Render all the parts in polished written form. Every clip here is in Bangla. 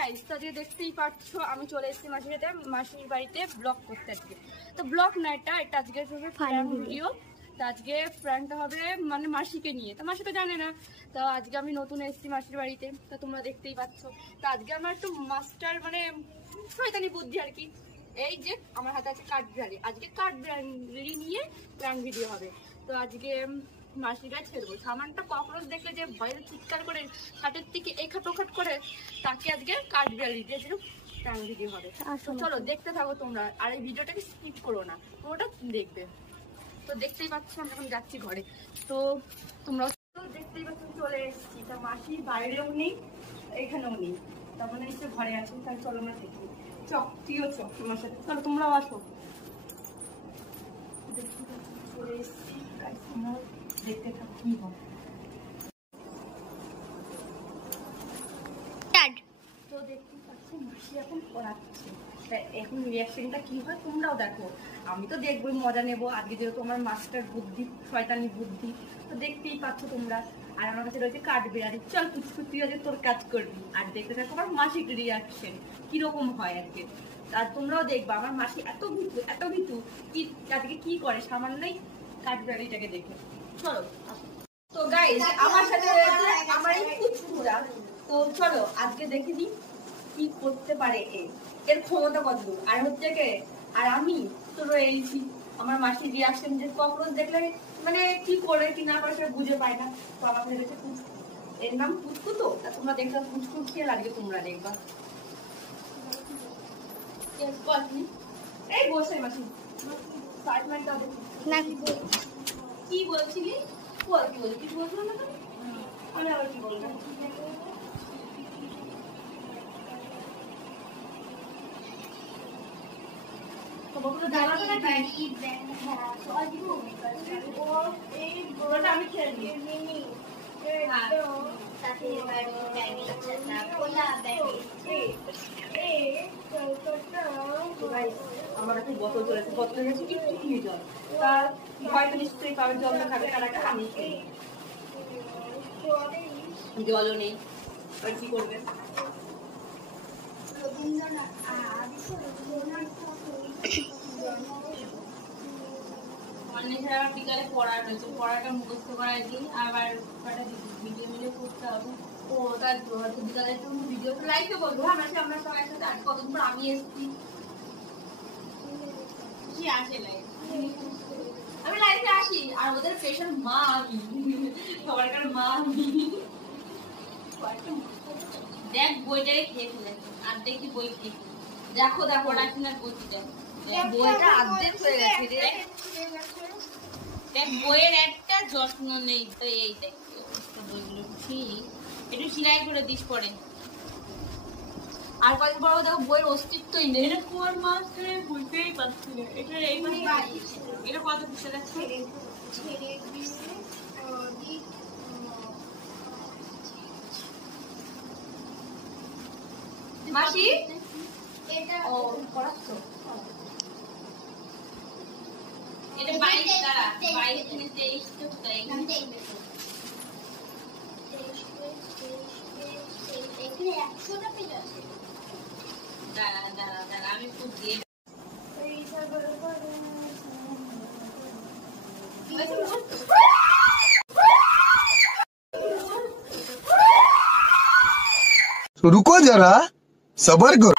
গাইস, তো আজকে দেখতেই পাচ্ছ আমি চলে এসেছি মাসির বাড়িতে ব্লগ করতে। আজকে তো ব্লগ না, এটা আজকে ভিডিও। তো আজকে প্র্যাঙ্কটা হবে মানে মাসিকে নিয়ে। তো মাসি তো জানে না, তো আজকে আমি নতুন এসেছি মাসির বাড়িতে, তো তোমরা দেখতেই পাচ্ছ। তো আজকে আমার একটু মাস্টার মানে শয়তানি বুদ্ধি আর কি। এই যে আমার হাতে আছে কাঠ বিড়ালি, আজকে কাঠ বিড়ালি নিয়ে প্র্যাঙ্ক ভিডিও হবে। তো আজকে মাসির গায়ে ছেড়বো। সামানটা ককরোচ দেখলে যে ভয়ে চিৎকার করে কাঠের থেকে এখাট ওখাট করে, তাকে আজকে কাঠ বিড়ালি দিয়েছিল প্র্যাঙ্ক ভিডিও হবে। চলো দেখতে থাকো তোমরা, আর এই ভিডিওটাকে স্কিপ করো না, পুরোটা দেখবে। তো দেখতেই পাচ্ছ আমি এখন যাচ্ছি ঘরে। তো তোমরা দেখতেই পাচ্ছ চলে এসেছি। তা মাসির বাইরেও নেই, এখানেও নেই, তার মানে এসে ঘরে আছি। তাহলে চলো আমরা দেখি। চক, তুইও চক তোমার সাথে, চলো তোমরাও আসো। চলে এসেছি, দেখতে থাকো কি হয়। তো দেখতেই পাচ্ছ মাসি এখন পড়াচ্ছে, এখন রিয়াকশনটা কি হয় তোমরাও দেখো। আমি তো দেখবোই, মজা নেবো আজকে, যেহেতু আমার মাস্টার বুদ্ধি, শয়তানি বুদ্ধি। তো দেখতেই পাচ্ছ তোমরা। আর আমার কাছে রয়েছে কাঠ বিড়ালি। চল পুচকু, তুই আজকে তোর কাজ করবি, আর দেখতে থাকো আমার মাসির রিয়াকশন কিরকম হয় আজকে। আর তোমরাও দেখবা আমার মাসি এত ভীতু কি আজকে কি করে সামান্যই কাঠ বিড়ালিটাকে দেখে। চলো। তো গাইস, আমার সাথে রয়েছে আমার এই পুচকুরা। তো চলো আজকে দেখে নিই কি করতে পারে এর ক্ষমতা কতদূর। আর হচ্ছে কে, আর আমি তো রয়েছি। আমার মাসির রিয়াকশন যে ককরোচ দেখলে মানে কি করে কি না করে সেটা বুঝে পায় না। তো আমার কাছে রয়েছে পুচকু, এর নাম পুচকু। তো তোমরা দেখবে পুচকু খেয়ে লাগবে, তোমরা দেখবা। এই বসে মাসি কি বলছিলি? বল কি বলছি, কিছু বলছিলাম না তো, আমি আবার কি বলবো। আমি খেয়ে আমার কাছে বোতল চলেছে, বোতলে গেছে কি জল, তার হয়তো নিশ্চয়ই পাবে জলটা খাবে, তার একটা আমি খেয়ে জলও নেই, আর কি করবে। বিকালে পড়া রয়েছে, পড়াটা মুখস্থ করার দিন, আবার ভিডিও করতে হবে। ও তার হয়তো বিকালে একটু ভিডিও লাইভে বলবো। আমরা সবাই সাথে আজ কতদিন পর আমি এসেছি, কি আসে লাইভ, আমি লাইভে আসি। আর ওদের স্পেশাল মা আমি, সবারকার মা আমি। দেখ বইটারে খেয়ে ফেলেছে, আর দেখি বই খেয়ে দেখো পড়াশোনার গতিটা, বইটা অর্ধেক হয়ে গেছে রে। দেখ বইয়ের একটা যত্ন নেই। তো এই দেখ বইগুলো একটু সিলাই করে দিস পরে। আর কয়েক বড় দেখো বইয়ের অস্তিত্বই নেই। এটা কোন মাস ধরে বুঝতেই পারছি না। এটা এই মাসে এটা কত পিসে যাচ্ছে? মাসি এটা ও পড়াচ্ছো, এটা 22 দ্বারা 22 থেকে 23 তো তাই এখানে 100টা পেজ আছে। দাঁড়া আমি খুব দিয়ে रुको जरा सबर करो।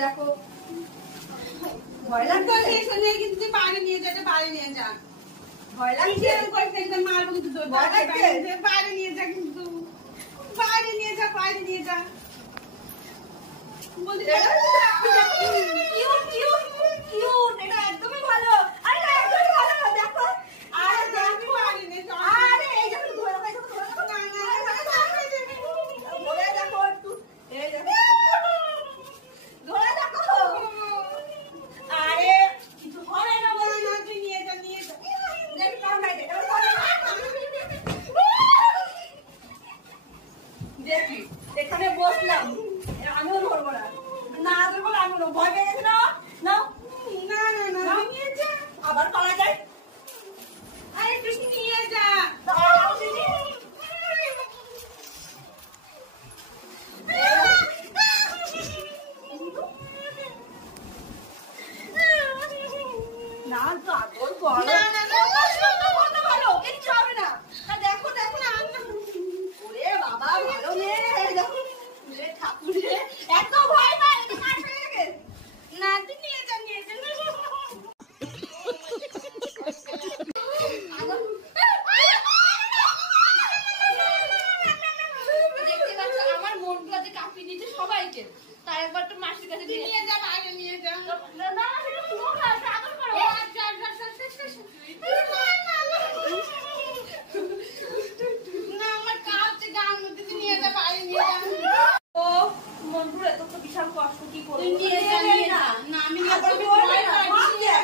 দেখো ভয় লাগছে, কিন্তু বাইরে নিয়ে যাতে বাইরে নিয়ে যা, ভয় লাগছে, মারবো কিন্তু বাইরে নিয়ে যা, কিন্তু বাইরে নিয়ে যা, বাইরে নিয়ে যা বলতে এটা একদমই ভালো। আরে একদমই ভালো, দেখো। আরে দেখো আরে এই যখন ধরে দেখো একটু, এই দেখো ধরে দেখো। আরে কিছু হয় না, বলে না, তুই নিয়ে যা দেখ, কম নাই দেখ। বলো না না না কত ভালো কিচ্ছু হবে না। দেখো দেখো না ওরে বাবা ভালো মেয়ে দেখো রে ঠাকুরে এত ভয় পায় তো কাজ হয়ে গেছে না তুই নিয়ে যা দেখতে পাচ্ছ আমার মনটা যে কাঁপিয়ে দিয়েছে সবাইকে। তার একবার তো মাসির কাছে নিয়ে যা বাইরে নিয়ে যা না না সেটা তোমার কাছে আদর করো। না আমার কাছে গান মধ্যে তুই নিয়ে যা বাইরে নিয়ে যা ও মনপুর এত তো বিশাল কষ্ট কি করব। তুই নিয়ে যা নিয়ে যা না আমি নিয়ে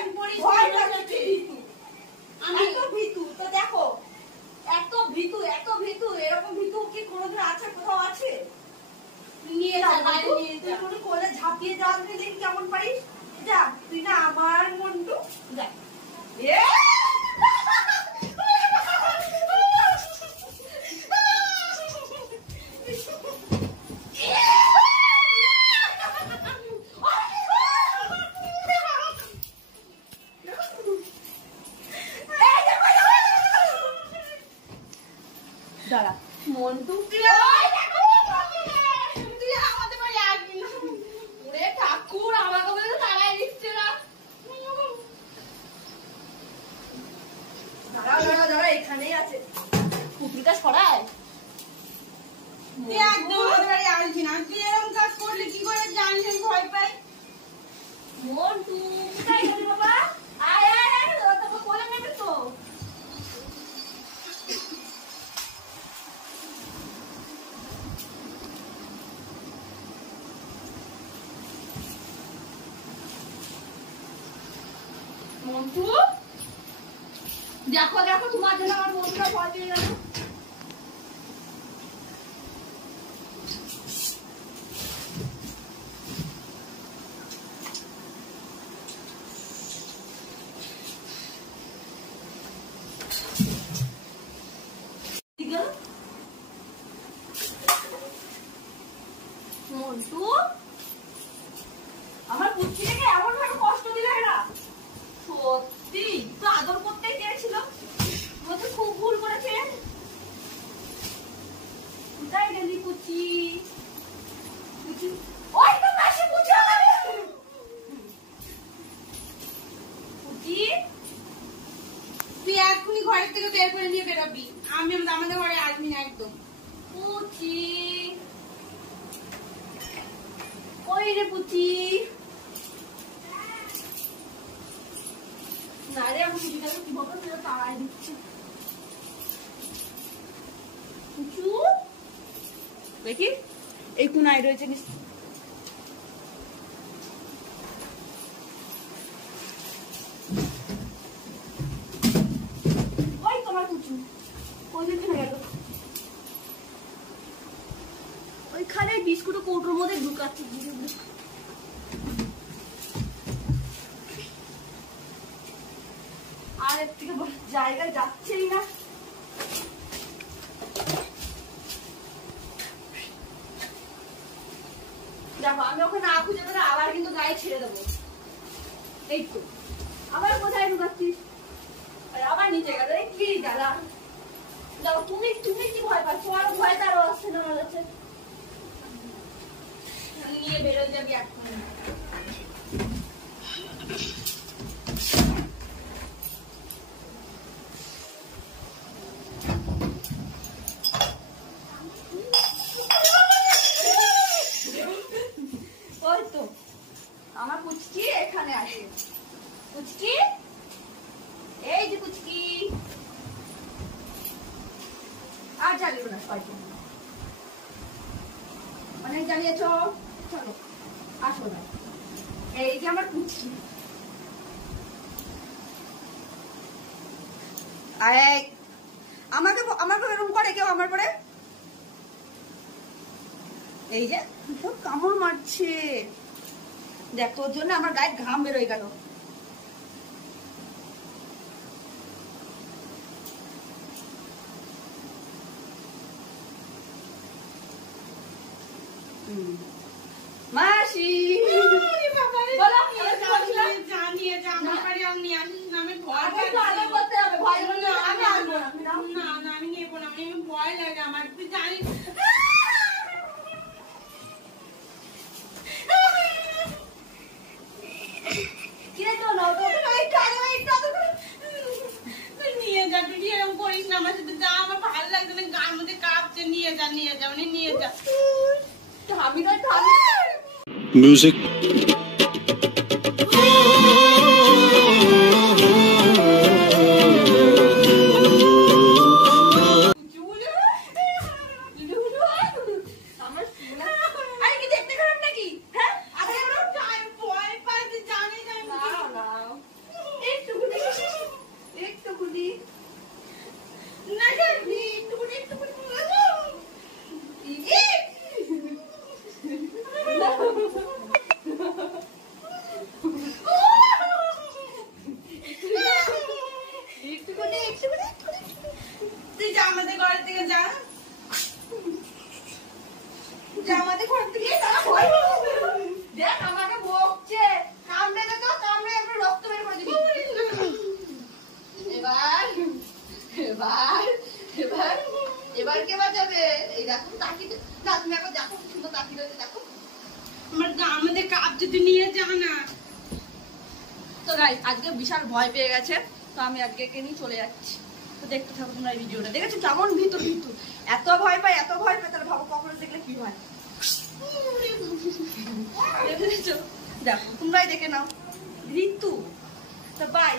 আমি তো ভীতু তো দেখো এত ভীতু এরকম ভীতু কি কোনোদিন আছে কোথাও আছে? নিয়ে যা বাইরে নিয়ে তুই যা কোনো কোলে ঝাঁপিয়ে যাওয়া দেখি কেমন পারিস যা তুই না আমার মন্টু যা এ দাঁড়া মন্টু তুই আমাদের বাড়ি আসবি না ওরে ঠাকুর আমাকে বলে তারাই দিচ্ছে না। দাঁড়া এখানেই আছে পুকুরটা সরায়। তুই একদম আমাদের বাড়ি আসবি না তুই এরকম কাজ করলে কি করে জানলি আমি ভয় পাই মন্টু কোথায় গেলি বাবা? আয় আয় আয় তোকে কোলে নেবে তো। মন্টু দেখো দেখো তোমার জন্য আমার বন্ধুরা ভয় পেয়ে গেল। মন্টু আমার পুত্রীকে এমন ভাবে কষ্ট দিলে এরা সত্যি তো আদর করতেই চেয়েছিল বলতে খুব ভুল করেছে। কোথায় গেলি পুচি? ওই তো পাশে পুচি আমাদের পুচি তুই এক্ষুনি ঘরের থেকে বের করে নিয়ে বেরোবি আমি আমাদের ঘরে আসবি না একদম পুচি ওই রে পুচি না রে আমি পুচিটাকে কিভাবে ফেলে তাড়াই দিচ্ছি। পুচু দেখি এই কোনায় রয়েছে ওই তোমার পুচু ওই দিকে গেল ওইখানে বিস্কুট কৌটোর মধ্যে ঢুকাচ্ছে। আর এর থেকে জায়গায় যাচ্ছেই না। দেখো আমি ওখানে না খুঁজে পেলে আবার কিন্তু গায়ে ছেড়ে দেবো। এই তো আবার কোথায় ঢুকাচ্ছিস আবার নিচে গেল কি জ্বালা। দেখো তুমি তুমি কি ভয় পাচ্ছ? আর ভয় তারও আসছে না আমার কাছে। নিয়ে বেরো যাবি এক্ষুনি ওই তো আমার পুচকি এখানে আসে। পুচকি এই যে পুচকি আর জ্বালিও না সবাইকে অনেক জ্বালিয়েছ চলো আসো না। এই যে আমার পুচকি আমাকে আমাকে এরকম করে কেউ আমার পরে এই যে সব কামড় মারছে। দেখ তোর জন্য আমার গায়ে ঘাম বেরোয় গেল। মাসি বাবা রে বলো, নিয়ে যা আমার বাড়ি আর নিয়ে আসিস না আমি ভয় পাই Music. এবার কে বাজাবে? এই দেখো তাকিয়ে না, তুমি একবার দেখো কি সুন্দর তাকিয়ে রয়েছে, দেখো আমাদের কাপ যদি নিয়ে যাও না। তো গাইস আজকে বিশাল ভয় পেয়ে গেছে, তো আমি আজকে কে নিয়ে চলে যাচ্ছি। তো দেখতে থাকো তোমরা এই ভিডিওটা। দেখেছো কেমন ভিতর ভিতর এত ভয় পায় তাহলে ভাবো কখনো দেখলে কি হয়। দেখেছো? দেখো তোমরাই দেখে নাও ঋতু। তো বাই।